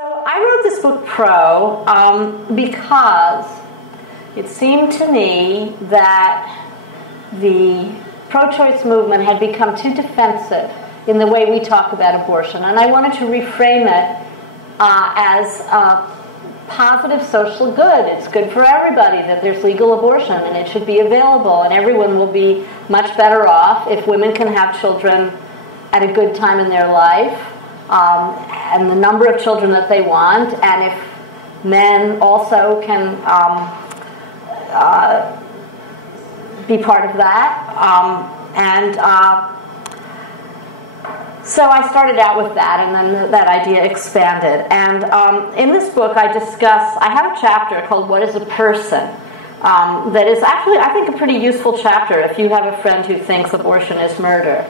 So I wrote this book because it seemed to me that the pro-choice movement had become too defensive in the way we talk about abortion, and I wanted to reframe it as a positive social good. It's good for everybody that there's legal abortion, and it should be available, and everyone will be much better off if women can have children at a good time in their life, and the number of children that they want, and if men also can be part of that. So I started out with that, and then that idea expanded. And in this book I have a chapter called What is a Person? That is actually, I think, a pretty useful chapter if you have a friend who thinks abortion is murder.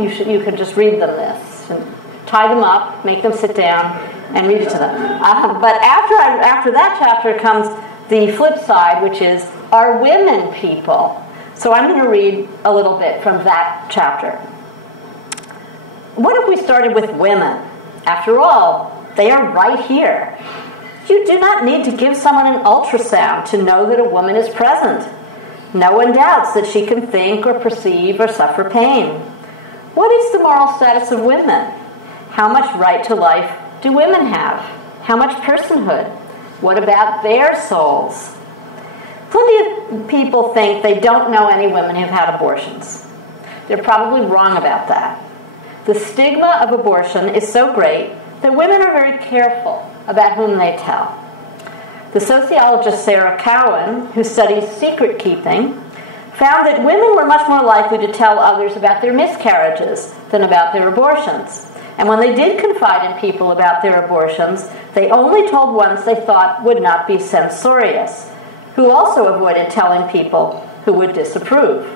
You could just read them this. And tie them up, make them sit down, and read it to them. But after that chapter comes the flip side, which is, are women people? So I'm going to read a little bit from that chapter. What if we started with women? After all, they are right here. You do not need to give someone an ultrasound to know that a woman is present. No one doubts that she can think or perceive or suffer pain. What is the moral status of women? How much right to life do women have? How much personhood? What about their souls? Plenty of people think they don't know any women who've had abortions. They're probably wrong about that. The stigma of abortion is so great that women are very careful about whom they tell. The sociologist Sarah Cowan, who studies secret keeping, found that women were much more likely to tell others about their miscarriages than about their abortions. And when they did confide in people about their abortions, they only told ones they thought would not be censorious, who also avoided telling people who would disapprove.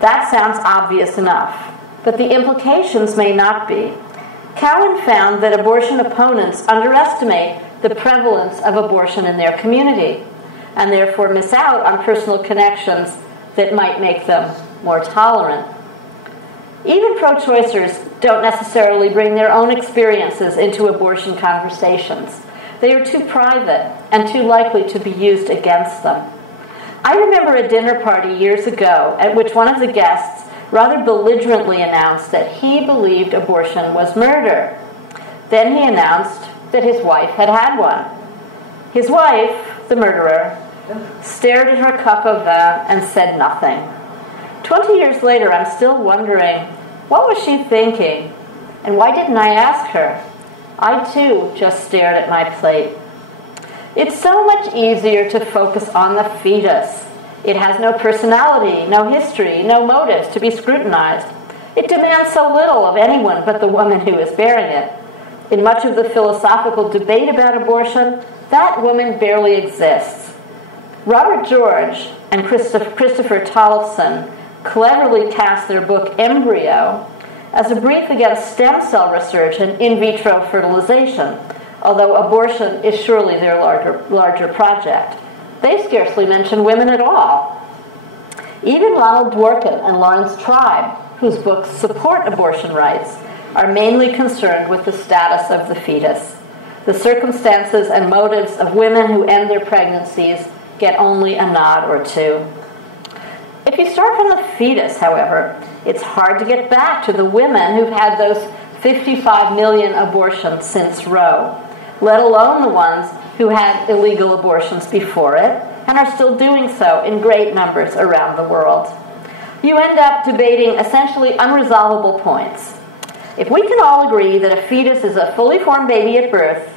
That sounds obvious enough, but the implications may not be. Cowan found that abortion opponents underestimate the prevalence of abortion in their community, and therefore miss out on personal connections that might make them more tolerant. Even pro-choicers don't necessarily bring their own experiences into abortion conversations. They are too private and too likely to be used against them. I remember a dinner party years ago at which one of the guests rather belligerently announced that he believed abortion was murder. Then he announced that his wife had had one. His wife, the murderer, stared at her cup of vin and said nothing. 20 years later, I'm still wondering, what was she thinking? And why didn't I ask her? I, too, just stared at my plate. It's so much easier to focus on the fetus. It has no personality, no history, no motives to be scrutinized. It demands so little of anyone but the woman who is bearing it. In much of the philosophical debate about abortion, that woman barely exists. Robert George and Christopher Tollefson cleverly cast their book Embryo as a brief against stem cell research and in vitro fertilization, although abortion is surely their larger project. They scarcely mention women at all. Even Ronald Dworkin and Lawrence Tribe, whose books support abortion rights, are mainly concerned with the status of the fetus. The circumstances and motives of women who end their pregnancies get only a nod or two. If you start from the fetus, however, it's hard to get back to the women who've had those 55 million abortions since Roe, let alone the ones who had illegal abortions before it and are still doing so in great numbers around the world. You end up debating essentially unresolvable points. If we can all agree that a fetus is a fully formed baby at birth,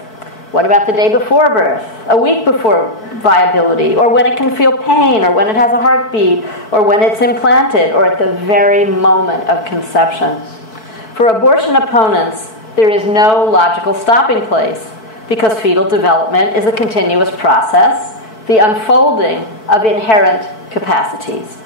what about the day before birth, a week before viability, or when it can feel pain, or when it has a heartbeat, or when it's implanted, or at the very moment of conception? For abortion opponents, there is no logical stopping place, because fetal development is a continuous process, the unfolding of inherent capacities.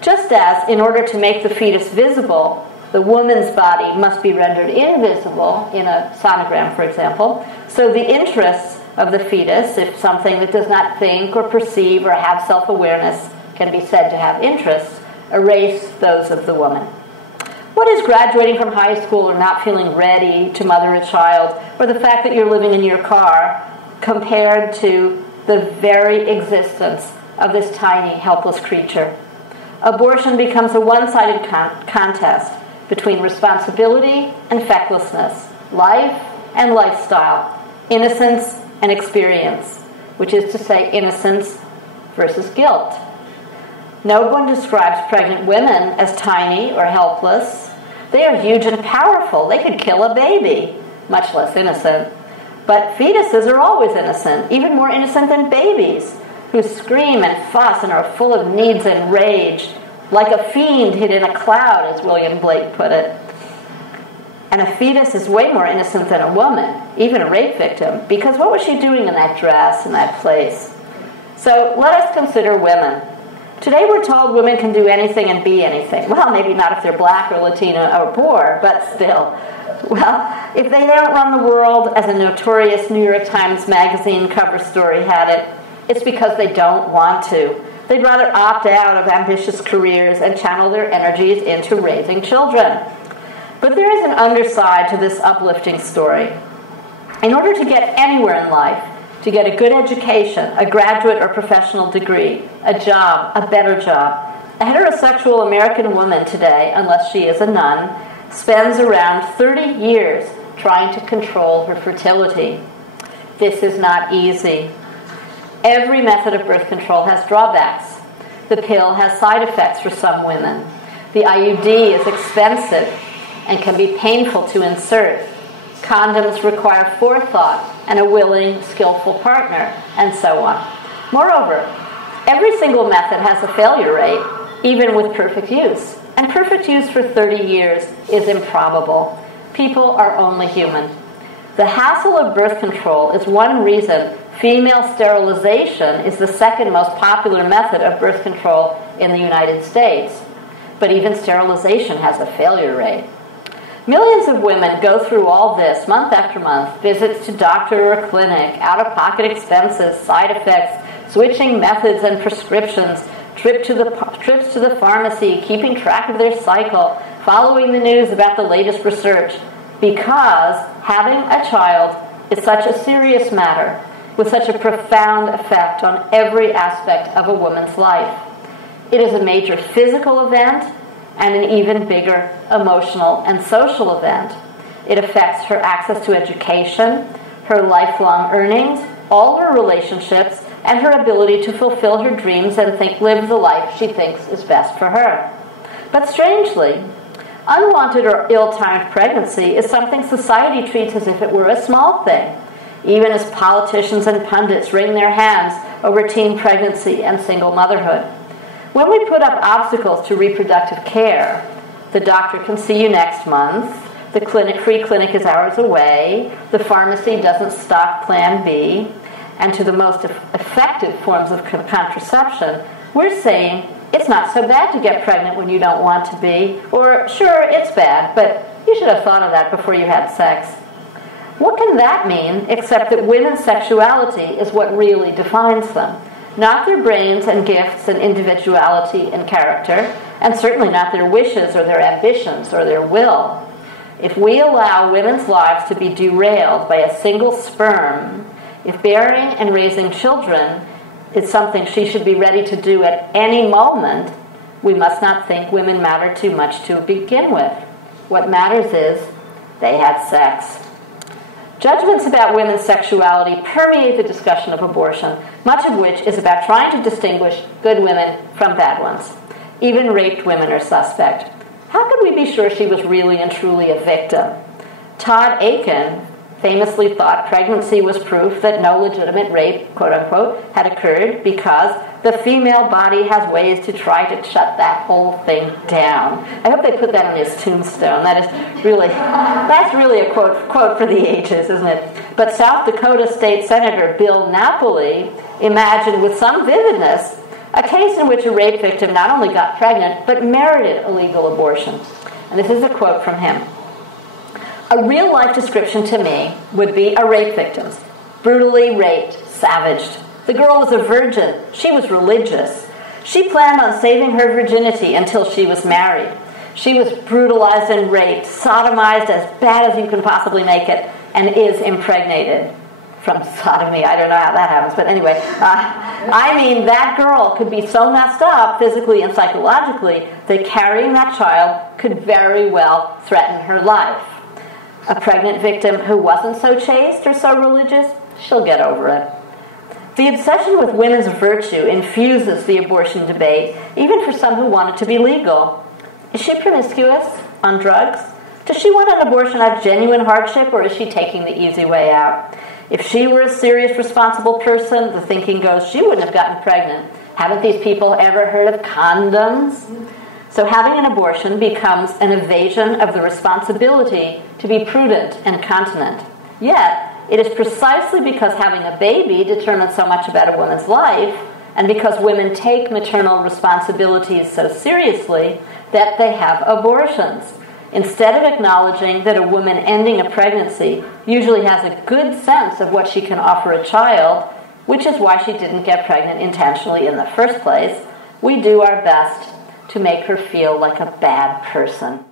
Just as, in order to make the fetus visible, the woman's body must be rendered invisible, in a sonogram, for example, so the interests of the fetus, if something that does not think or perceive or have self-awareness can be said to have interests, erase those of the woman. What is graduating from high school or not feeling ready to mother a child, or the fact that you're living in your car, compared to the very existence of this tiny, helpless creature? Abortion becomes a one-sided contest between responsibility and fecklessness, life and lifestyle, innocence and experience, which is to say innocence versus guilt. No one describes pregnant women as tiny or helpless. They are huge and powerful. They could kill a baby, much less innocent. But fetuses are always innocent, even more innocent than babies, who scream and fuss and are full of needs and rage, like a fiend hid in a cloud, as William Blake put it. And a fetus is way more innocent than a woman, even a rape victim, because what was she doing in that dress, in that place? So let us consider women. Today we're told women can do anything and be anything. Well, maybe not if they're black or Latina or poor, but still. Well, if they don't run the world, as a notorious New York Times Magazine cover story had it, it's because they don't want to. They'd rather opt out of ambitious careers and channel their energies into raising children. But there is an underside to this uplifting story. In order to get anywhere in life, to get a good education, a graduate or professional degree, a job, a better job, a heterosexual American woman today, unless she is a nun, spends around 30 years trying to control her fertility. This is not easy. Every method of birth control has drawbacks. The pill has side effects for some women. The IUD is expensive and can be painful to insert. Condoms require forethought and a willing, skillful partner, and so on. Moreover, every single method has a failure rate, even with perfect use. And perfect use for 30 years is improbable. People are only human. The hassle of birth control is one reason female sterilization is the second most popular method of birth control in the United States. But even sterilization has a failure rate. Millions of women go through all this month after month, visits to doctor or clinic, out-of-pocket expenses, side effects, switching methods and prescriptions, trips to the pharmacy, keeping track of their cycle, following the news about the latest research, because having a child is such a serious matter, with such a profound effect on every aspect of a woman's life. It is a major physical event and an even bigger emotional and social event. It affects her access to education, her lifelong earnings, all her relationships, and her ability to fulfill her dreams and live the life she thinks is best for her. But strangely, unwanted or ill-timed pregnancy is something society treats as if it were a small thing, even as politicians and pundits wring their hands over teen pregnancy and single motherhood. When we put up obstacles to reproductive care, the doctor can see you next month, the free clinic is hours away, the pharmacy doesn't stock Plan B, and to the most effective forms of contraception, we're saying it's not so bad to get pregnant when you don't want to be, or sure, it's bad, but you should have thought of that before you had sex. What can that mean except that women's sexuality is what really defines them? Not their brains and gifts and individuality and character, and certainly not their wishes or their ambitions or their will. If we allow women's lives to be derailed by a single sperm, if bearing and raising children is something she should be ready to do at any moment, we must not think women matter too much to begin with. What matters is they had sex. Judgments about women's sexuality permeate the discussion of abortion, much of which is about trying to distinguish good women from bad ones. Even raped women are suspect. How could we be sure she was really and truly a victim? Todd Akin famously thought pregnancy was proof that no legitimate rape, quote-unquote, had occurred because the female body has ways to try to shut that whole thing down. I hope they put that on his tombstone. That's really a quote for the ages, isn't it? But South Dakota State Senator Bill Napoli imagined with some vividness a case in which a rape victim not only got pregnant, but merited a legal abortion. And this is a quote from him. A real-life description to me would be a rape victim. Brutally raped, savaged. The girl was a virgin. She was religious. She planned on saving her virginity until she was married. She was brutalized and raped, sodomized as bad as you can possibly make it, and is impregnated. From sodomy, I don't know how that happens, but anyway. I mean, that girl could be so messed up physically and psychologically that carrying that child could very well threaten her life. A pregnant victim who wasn't so chaste or so religious, she'll get over it. The obsession with women's virtue infuses the abortion debate, even for some who want it to be legal. Is she promiscuous? On drugs? Does she want an abortion out of genuine hardship, or is she taking the easy way out? If she were a serious, responsible person, the thinking goes, she wouldn't have gotten pregnant. Haven't these people ever heard of condoms? So having an abortion becomes an evasion of the responsibility to be prudent and continent. Yet, it is precisely because having a baby determines so much about a woman's life, and because women take maternal responsibilities so seriously, that they have abortions. Instead of acknowledging that a woman ending a pregnancy usually has a good sense of what she can offer a child, which is why she didn't get pregnant intentionally in the first place, we do our best to make her feel like a bad person.